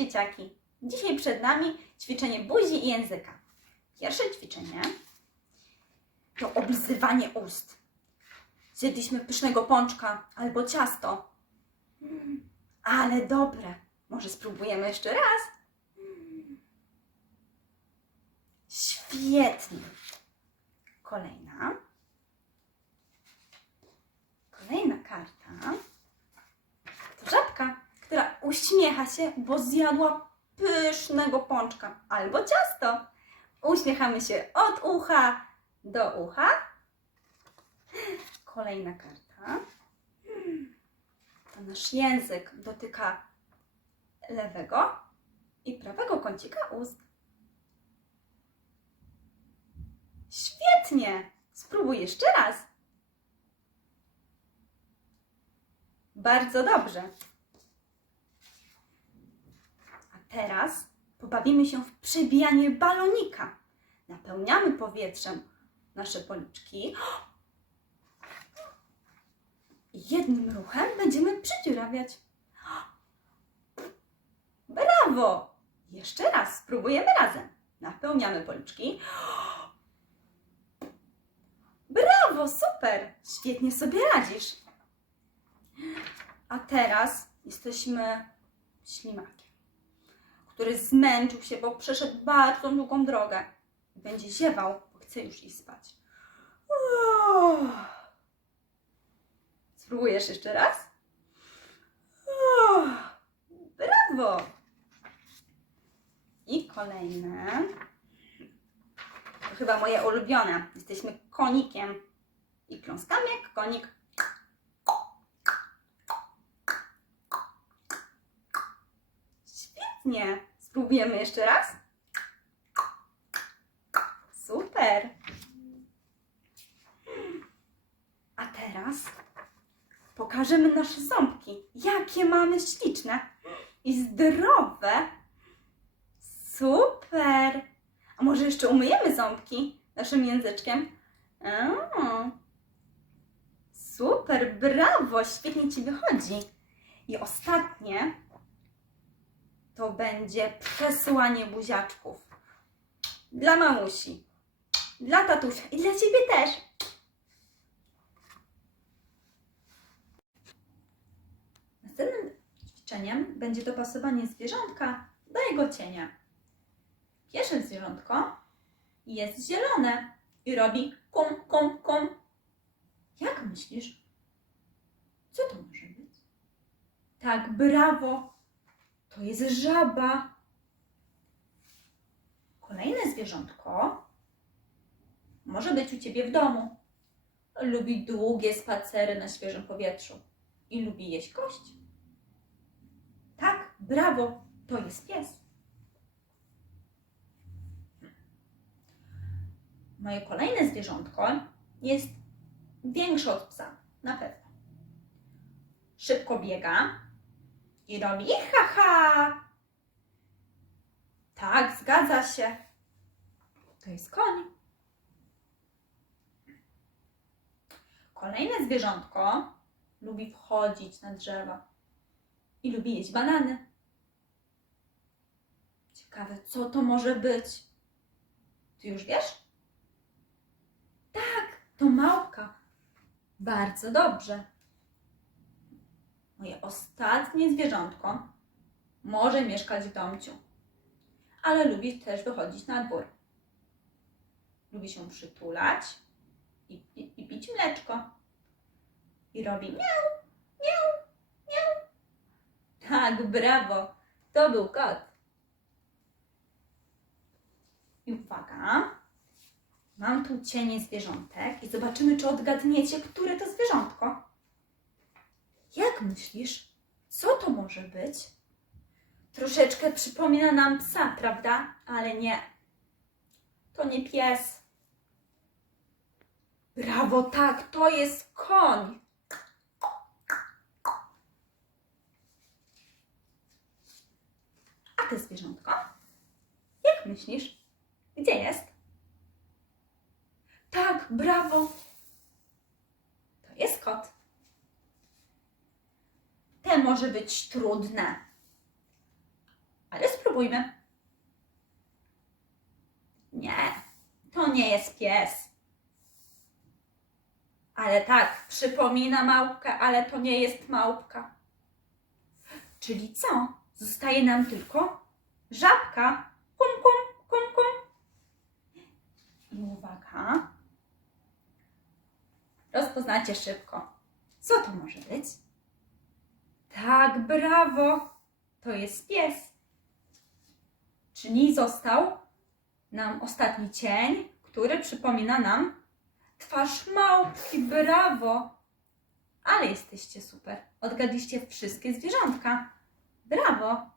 dzieciaki! Dzisiaj przed nami ćwiczenie buzi i języka. Pierwsze ćwiczenie to oblizywanie ust. Zjedliśmy pysznego pączka albo ciasto. Ale dobre. Może spróbujemy jeszcze raz? Świetnie. Kolejna. Kolejna karta to żabka, która uśmiecha się, bo zjadła pysznego pączka albo ciasto. Uśmiechamy się od ucha do ucha. Kolejna karta. To nasz język dotyka lewego i prawego kącika ust. Świetnie! Spróbuj jeszcze raz. Bardzo dobrze. Teraz pobawimy się w przebijanie balonika. Napełniamy powietrzem nasze policzki. Jednym ruchem będziemy przydziurawiać. Brawo! Jeszcze raz, spróbujemy razem. Napełniamy policzki. Brawo, super! Świetnie sobie radzisz. A teraz jesteśmy ślimakiem, który zmęczył się, bo przeszedł bardzo długą drogę. Będzie ziewał, bo chce już iść spać. Spróbujesz jeszcze raz? Brawo! I kolejne. To chyba moje ulubione. Jesteśmy konikiem. I kląskamy jak konik. Świetnie. Spróbujemy jeszcze raz? Super. A teraz pokażemy nasze ząbki. Jakie mamy śliczne i zdrowe. Super. A może jeszcze umyjemy ząbki naszym języczkiem? Super, brawo, świetnie Ci wychodzi. I ostatnie to będzie przesyłanie buziaczków. Dla mamusi, dla tatusia i dla Ciebie też. Następnym ćwiczeniem będzie dopasowanie zwierzątka do jego cienia. Pierwsze zwierzątko jest zielone i robi kum, kum, kum. Jak myślisz? Co to może być? Tak, brawo! To jest żaba. Kolejne zwierzątko może być u ciebie w domu. Lubi długie spacery na świeżym powietrzu i lubi jeść kość. Tak, brawo, to jest pies. Moje kolejne zwierzątko jest większe od psa, na pewno. Szybko biega i robi ha ha. Tak, zgadza się. To jest koń. Kolejne zwierzątko lubi wchodzić na drzewa i lubi jeść banany. Ciekawe, co to może być? Ty już wiesz? Tak, to małpka. Bardzo dobrze. Moje ostatnie zwierzątko może mieszkać w domciu, ale lubi też wychodzić na dwór. Lubi się przytulać i, i, i pić mleczko. I robi miau, miau, miau. Tak, brawo, to był kot. I uwaga, mam tu cienie zwierzątek i zobaczymy, czy odgadniecie, które to zwierzątko. Myślisz, co to może być? Troszeczkę przypomina nam psa, prawda? Ale nie. To nie pies. Brawo, tak, to jest koń. A te zwierzątko? Jak myślisz? Gdzie jest? Tak, brawo. To jest kot. Może być trudne. A Spróbujmy. Nie, to nie jest pies. Ale tak, przypomina małpkę, ale to nie jest małpka. Czyli co? Zostaje nam tylko żabka. Kum, kum, kum, kum. I uwaga. Rozpoznacie szybko. Co to może być? Tak, brawo. To jest pies. Czyli został nam ostatni cień, który przypomina nam twarz małpki. Brawo! Ale jesteście super. Odgadliście wszystkie zwierzątka. Brawo!